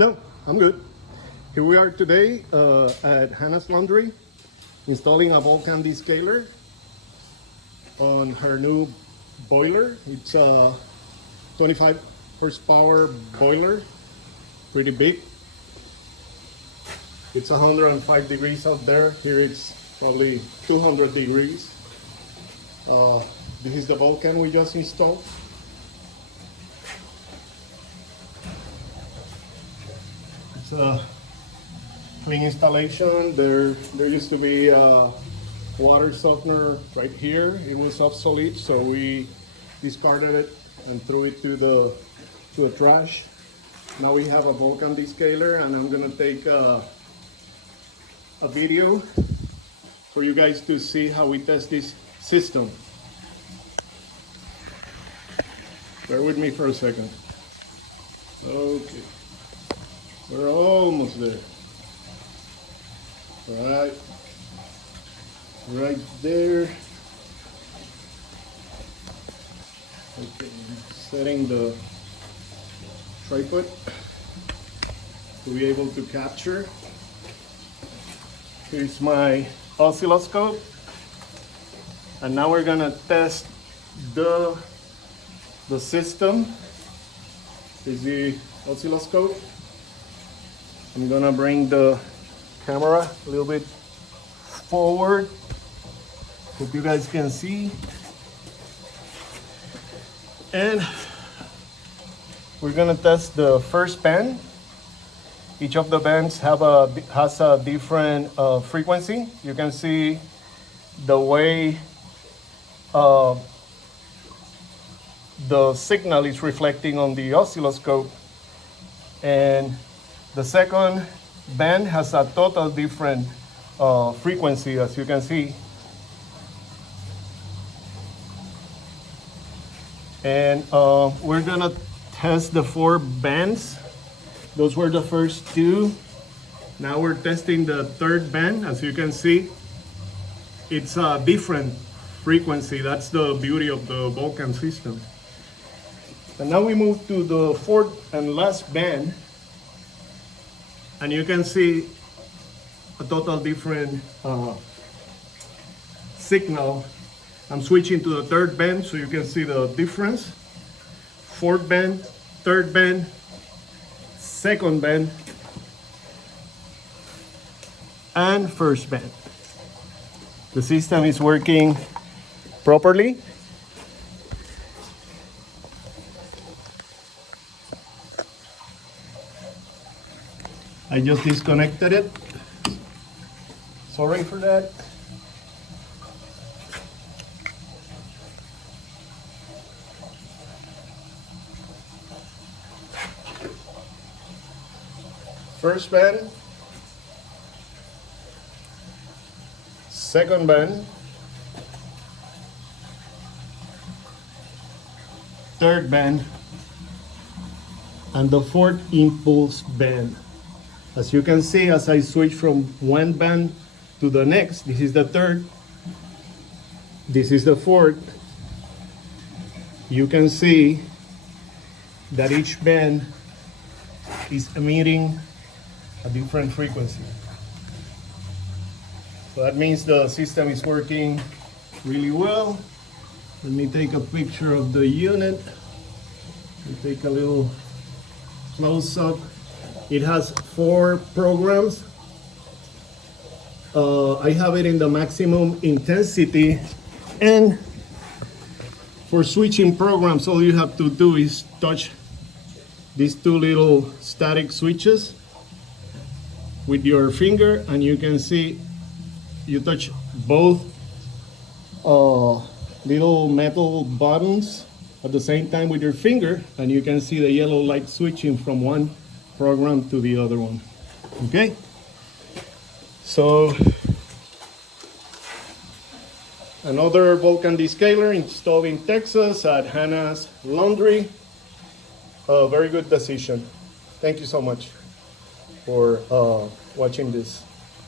No, I'm good. Here we are today at Hannah's Laundry, installing a Vulcan descaler on her new boiler. It's a 25 horsepower boiler, pretty big. It's 105 degrees out there. Here it's probably 200 degrees. This is the Vulcan we just installed. It's a clean installation. There used to be a water softener right here. It was obsolete, so we discarded it and threw it to the trash. Now we have a Vulcan descaler, and I'm gonna take a video for you guys to see how we test this system. Bear with me for a second. Okay, we're almost there. Right there. Okay, setting the tripod to be able to capture. Here's my oscilloscope, and now we're gonna test the system. Is the oscilloscope. I'm gonna bring the camera a little bit forward. Hope you guys can see. And we're gonna test the first band. Each of the bands has a different frequency. You can see the way the signal is reflecting on the oscilloscope, and the second band has a total different frequency, as you can see. And we're gonna test the 4 bands. Those were the first 2. Now we're testing the 3rd band. As you can see, it's a different frequency. That's the beauty of the Vulcan system. And now we move to the 4th and last band, and you can see a total different signal. I'm switching to the 3rd band so you can see the difference. 4th band, 3rd band, 2nd band, and 1st band. The system is working properly. I just disconnected it. Sorry for that. First band, 2nd band, 3rd band, and the 4th impulse band. As you can see, as I switch from one band to the next, this is the 3rd, this is the 4th, you can see that each band is emitting a different frequency. So that means the system is working really well. Let me take a picture of the unit. Take a little close-up. It has 4 programs. I have it in the maximum intensity, and for switching programs, all you have to do is touch these 2 little static switches with your finger, and you can see you touch both little metal buttons at the same time with your finger, and you can see the yellow light switching from one program to the other one. Okay, so another Vulcan descaler installed in Texas at Hannah's Laundry. A very good decision. Thank you so much for watching this.